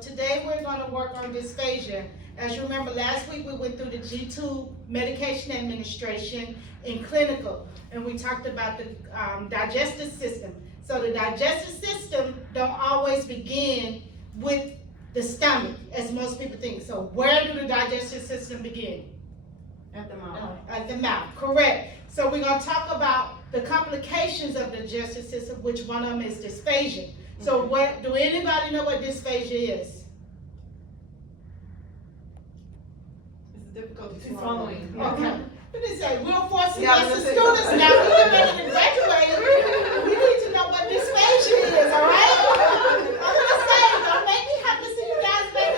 Today we're going to work on dysphagia. As you remember, last week we went through the G2 medication administration in clinical, and we talked about the digestive system. So the digestive system don't always begin with the stomach, as most people think. So where do the digestive system begin? At the mouth. At the mouth, correct. So we're going to talk about the complications of the digestive system, which one of them is dysphagia. So what, do anybody know what dysphagia is? It's difficult to swallowing. Okay. Let me say, we're forcing us as students now, we're ready to graduate. We need to know what dysphagia is, all right? I'm gonna say, don't make me have to see you guys back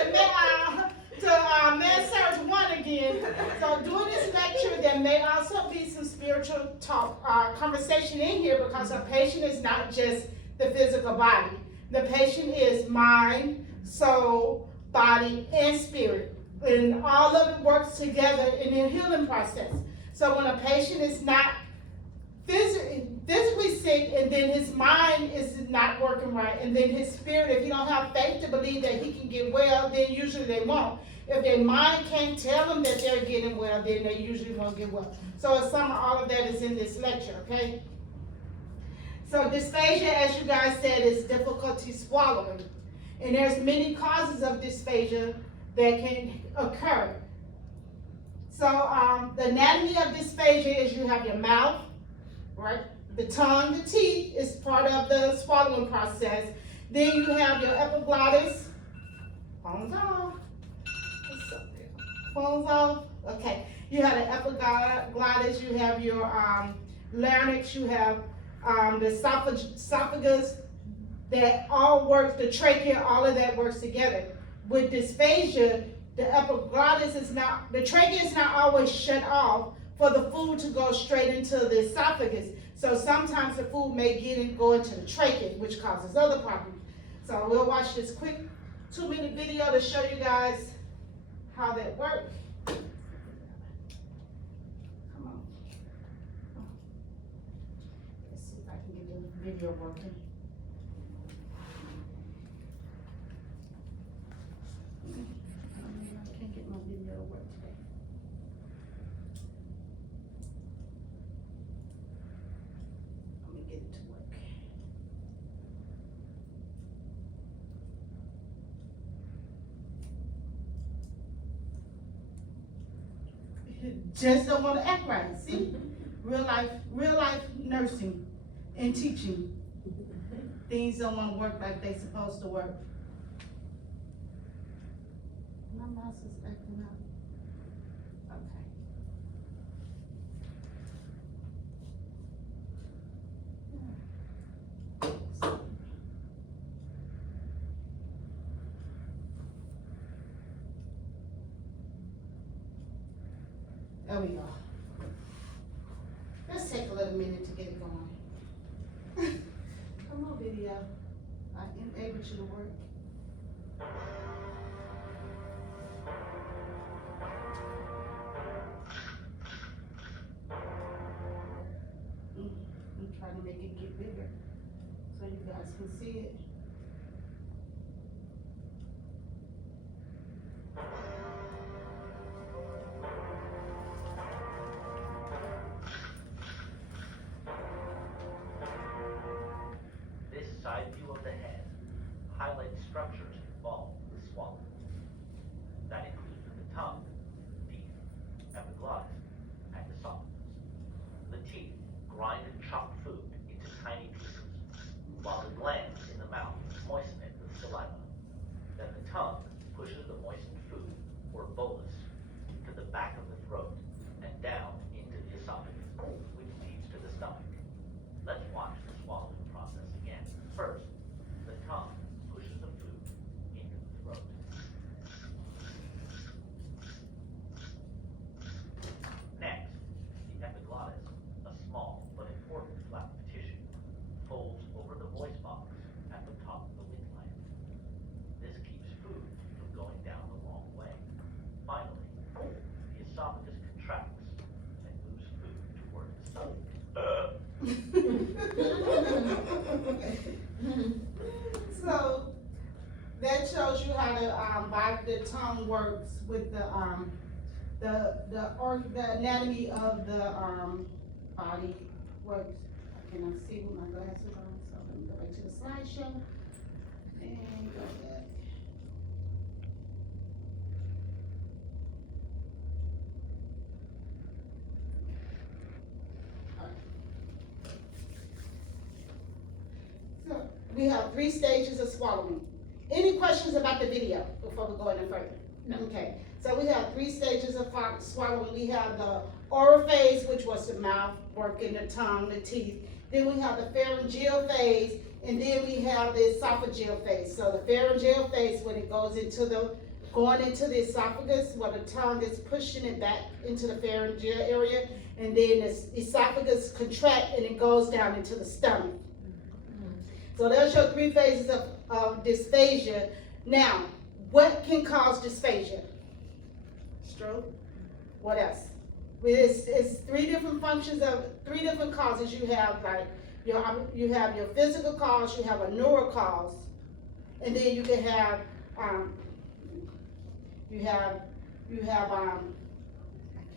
to Med Surg 1 again. So during this lecture, there may also be some spiritual talk, conversation in here, because a patient is not just the physical body. The patient is mind, soul, body, and spirit. And all of it works together in the healing process. So when a patient is not physically sick, and then his mind is not working right, and then his spirit, if he don't have faith to believe that he can get well, then usually they won't. If their mind can't tell them that they're getting well, then they usually won't get well. So all of that is in this lecture, okay? So dysphagia, as you guys said, is difficulty swallowing. And there's many causes of dysphagia that can occur. So the anatomy of dysphagia is you have your mouth, right? The tongue, the teeth is part of the swallowing process. Then you have your epiglottis. Phone's off. What's up there? Phone's off. Okay. You have the epiglottis. You have your larynx. You have the esophagus. That all works. The trachea. All of that works together. With dysphagia, the epiglottis is not, the trachea is not always shut off for the food to go straight into the esophagus. So sometimes the food may go into the trachea, which causes other problems. So we'll watch this quick 2-minute video to show you guys how that works. Come on. Let's see if I can get the video working. Just don't want to act right. See, real life nursing and teaching. Things don't want to work like they supposed to work. My mouse is acting up. Okay. There we go. Let's take a little minute to get it going. Come on, video. I enabled you to work. I'm trying to make it get bigger so you guys can see it. Side view of the head highlights structures involved with swallowing. That includes the tongue, beak, epiglottis, and esophagus. The teeth grind and chop food into tiny pieces, while the glands in the mouth moisten it with saliva. Then the tongue pushes the moistened food, or bolus, to the back of the throat and down into the esophagus, which leads to the stomach. Let's watch the swallowing process again. First, the tongue pushes the food into the throat. Next, the epiglottis, a small but important flap of tissue, folds over the voice box at the top of the lip line. This keeps food from going down the wrong way. Finally, the esophagus that shows you how the tongue works with the anatomy of the body works. I cannot see with my glasses on, so let me go back to the slideshow and go back. So we have 3 stages of swallowing. Any questions about the video before we go any further? No. Okay, so we have 3 stages of swallowing. We have the oral phase, which was the mouth, working the tongue, the teeth. Then we have the pharyngeal phase, and then we have the esophageal phase. So the pharyngeal phase, when it goes going into the esophagus, where the tongue is pushing it back into the pharyngeal area, and then the esophagus contract and it goes down into the stomach. So they'll show 3 phases of dysphagia. Now, what can cause dysphagia? Stroke. What else? It's 3 different functions of 3 different causes. You have like you have your physical cause, you have a neural cause, and then you can have I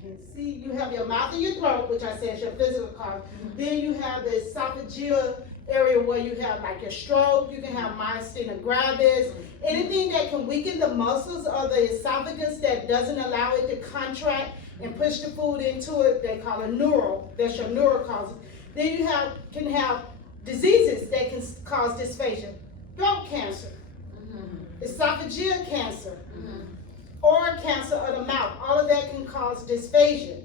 can't see. You have your mouth and your throat, which I said is your physical cause. Then you have the esophageal area where you have like your stroke. You can have myasthenia gravis. Anything that can weaken the muscles of the esophagus that doesn't allow it to contract and push the food into it, they call it neural. That's your neural causes. Then you can have diseases that can cause dysphagia. Throat cancer, esophageal cancer, oral cancer of the mouth. All of that can cause dysphagia.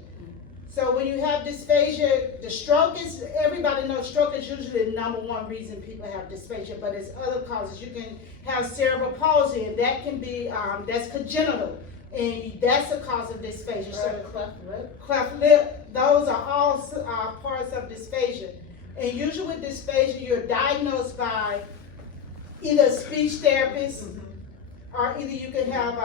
So when you have dysphagia, the stroke is, everybody knows stroke is usually the #1 reason people have dysphagia, but there's other causes. You can have cerebral palsy, and that can be, that's congenital, and that's a cause of dysphagia. So cleft lip, those are all parts of dysphagia. And usually with dysphagia, you're diagnosed by either a speech therapist, or either you can have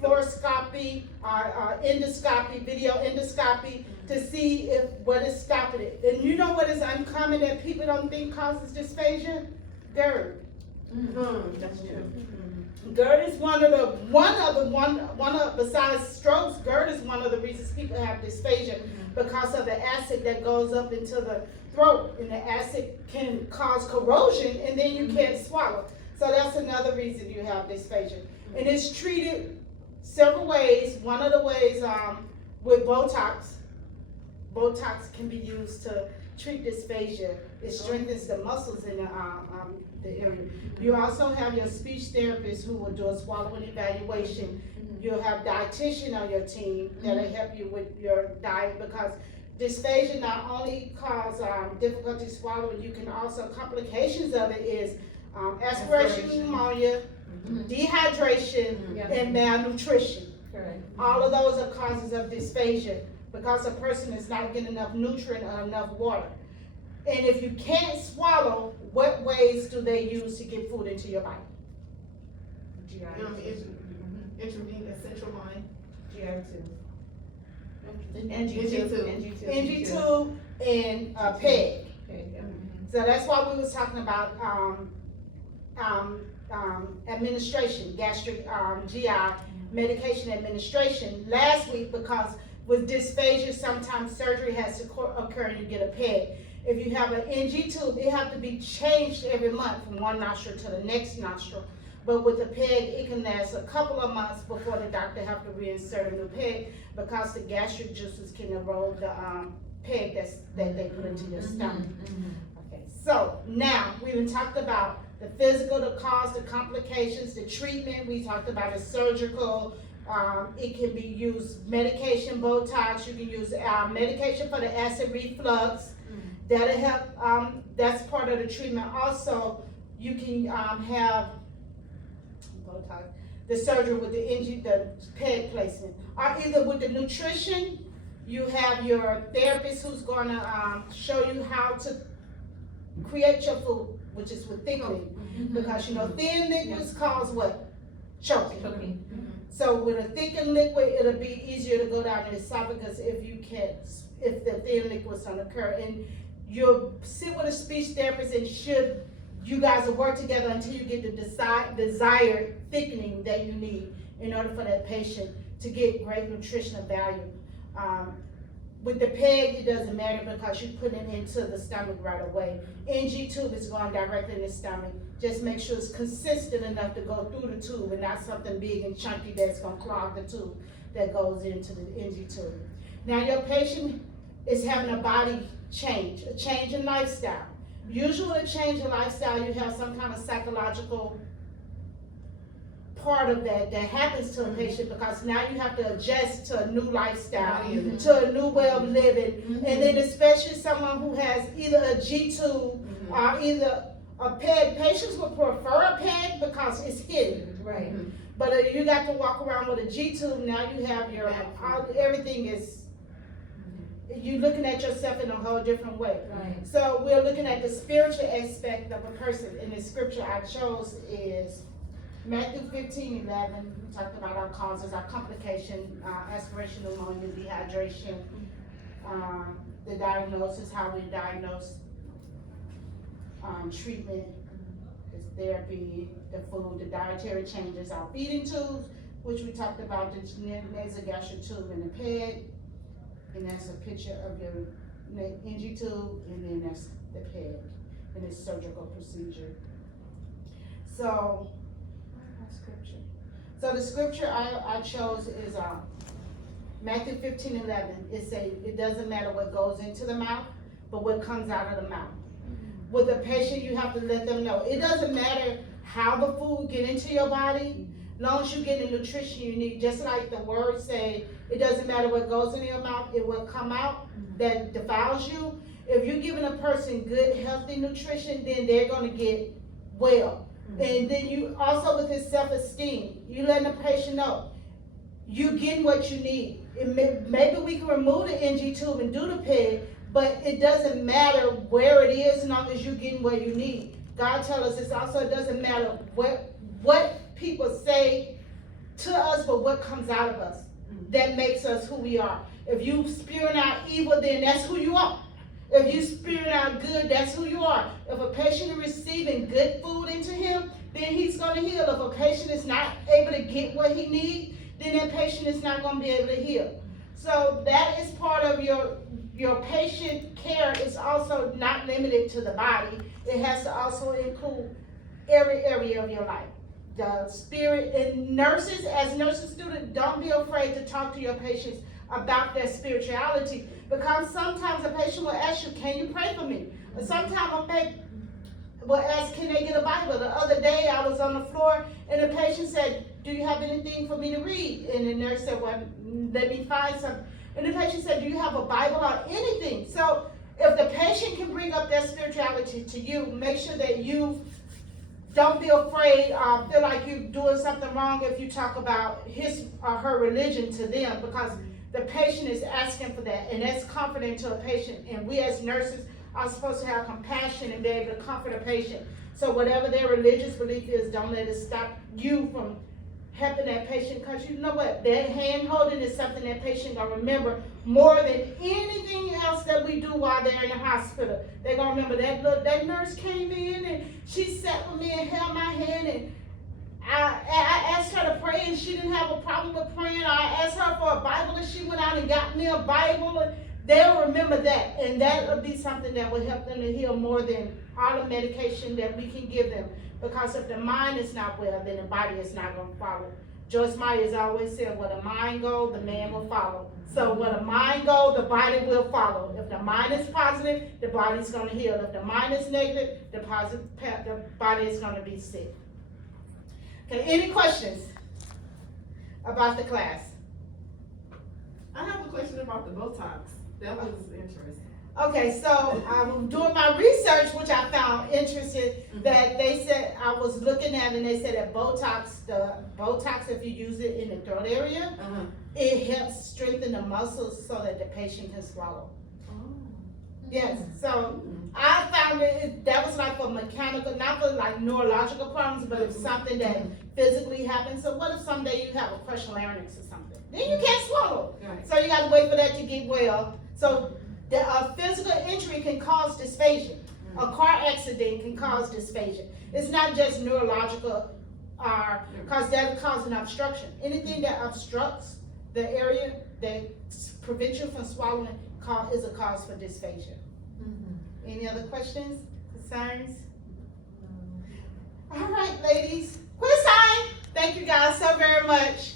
fluoroscopy or endoscopy, video endoscopy, to see what is stopping it. And you know what is uncommon that people don't think causes dysphagia? GERD. That's true. GERD is besides strokes, GERD is one of the reasons people have dysphagia, because of the acid that goes up into the throat, and the acid can cause corrosion, and then you can't swallow. So that's another reason you have dysphagia. And it's treated several ways. One of the ways with Botox. Botox can be used to treat dysphagia. It strengthens the muscles in the area. You also have your speech therapist who will do a swallowing evaluation. You'll have dietitian on your team that'll help you with your diet, because dysphagia not only cause difficulty swallowing, you can also, complications of it is aspiration pneumonia, dehydration, and malnutrition. Correct. All of those are causes of dysphagia, because a person is not getting enough nutrient or enough water. And if you can't swallow, what ways do they use to get food into your body? Intravenous central line. NG tube and PEG. So that's why we was talking about administration, gastric, GI medication administration last week, because with dysphagia, sometimes surgery has to occur and you get a PEG. If you have an NG tube, it has to be changed every month from one nostril to the next nostril. But with the PEG, it can last a couple of months before the doctor have to reinsert a new PEG, because the gastric juices can erode the PEG that they put into your stomach. Okay, so now we've talked about the physical, the cause, the complications, the treatment. We talked about the surgical. It can be used medication, Botox. You can use medication for the acid reflux. That'll help. That's part of the treatment. Also, you can have Botox, the surgery with the PEG placement, or either with the nutrition. You have your therapist who's going to show you how to create your food, which is with thickening, because you know thin liquids cause what? Choking. So with a thickened liquid, it'll be easier to go down the esophagus if the thin liquids don't occur. And you'll sit with a speech therapist and should you guys will work together until you get the desired thickening that you need in order for that patient to get great nutritional value. With the PEG, it doesn't matter because you put it into the stomach right away. NG tube is going directly in the stomach. Just make sure it's consistent enough to go through the tube and not something big and chunky that's gonna clog the tube that goes into the NG tube. Now your patient is having a body change, a change in lifestyle. Usually a change in lifestyle, you have some kind of psychological part of that happens to a patient because now you have to adjust to a new lifestyle, to a new way of living. And then especially someone who has either a G-tube or either a PEG. Patients would prefer a PEG because it's hidden. Right. But if you got to walk around with a G-tube, now you have your, everything is, you're looking at yourself in a whole different way. Right. So we're looking at the spiritual aspect of a person. And the scripture I chose is Matthew 15:11. We talked about our causes, our complication, aspiration, pneumonia, dehydration, the diagnosis, how we diagnose, treatment, is therapy, the food, the dietary changes, our feeding tubes, which we talked about, the nasogastric tube and the PEG, and that's a picture of your NG tube, and then that's the PEG, and it's surgical procedure. So, so the scripture I chose is Matthew 15:11. It says it doesn't matter what goes into the mouth, but what comes out of the mouth. With a patient, you have to let them know. It doesn't matter how the food get into your body, as long as you get the nutrition you need. Just like the words say, it doesn't matter what goes in your mouth, it will come out that defiles you. If you're giving a person good, healthy nutrition, then they're going to get well. And then you also, with his self-esteem, you letting the patient know you getting what you need. Maybe we can remove the NG tube and do the PEG, but it doesn't matter where it is as long as you're getting what you need. God tells us this also, it doesn't matter what people say to us, but what comes out of us that makes us who we are. If you spewing out evil, then that's who you are. If you spewing out good, that's who you are. If a patient is receiving good food into him, then he's going to heal. If a patient is not able to get what he needs, then that patient is not going to be able to heal. So that is part of your patient care. Is also not limited to the body. It has to also include every area of your life. The spirit, and nurses, as nursing students, don't be afraid to talk to your patients about their spirituality, because sometimes a patient will ask you, can you pray for me? Or sometimes a patient will ask, can they get a Bible? The other day I was on the floor and the patient said, do you have anything for me to read? And the nurse said, well, let me find something. And the patient said, do you have a Bible or anything? So if the patient can bring up their spirituality to you, make sure that you don't be afraid or feel like you're doing something wrong if you talk about his or her religion to them, because the patient is asking for that, and that's comforting to a patient. And we as nurses are supposed to have compassion and be able to comfort a patient. So whatever their religious belief is, don't let it stop you from helping that patient, because you know what? That hand holding is something that patient gonna remember more than anything else that we do while they're in the hospital. They're gonna remember that nurse came in and she sat with me and held my hand, and I asked her to pray and she didn't have a problem with praying. I asked her for a Bible and she went out and got me a Bible. And they'll remember that, and that will be something that will help them to heal more than all the medication that we can give them. Because if the mind is not well, then the body is not going to follow. Joyce Myers always said, where the mind goes, the man will follow. So where the mind goes, the body will follow. If the mind is positive, the body's going to heal. If the mind is negative, the body is going to be sick. Okay, any questions about the class? I have a question about the Botox. That was interesting. Okay, so I'm doing my research, which I found interesting, that they said, I was looking at, and they said that Botox, if you use it in the throat area, it helps strengthen the muscles so that the patient can swallow. Yes, so I found that was like for mechanical, not for like neurological problems, but it's something that physically happens. So what if someday you have a crushed larynx or something? Then you can't swallow. Right. So you got to wait for that to get well. So the physical injury can cause dysphasia. A car accident can cause dysphagia. It's not just neurological, cause that causes an obstruction. Anything that obstructs the area that prevents you from swallowing is a cause for dysphagia. Any other questions, concerns? All right, ladies, quiz time. Thank you guys so very much.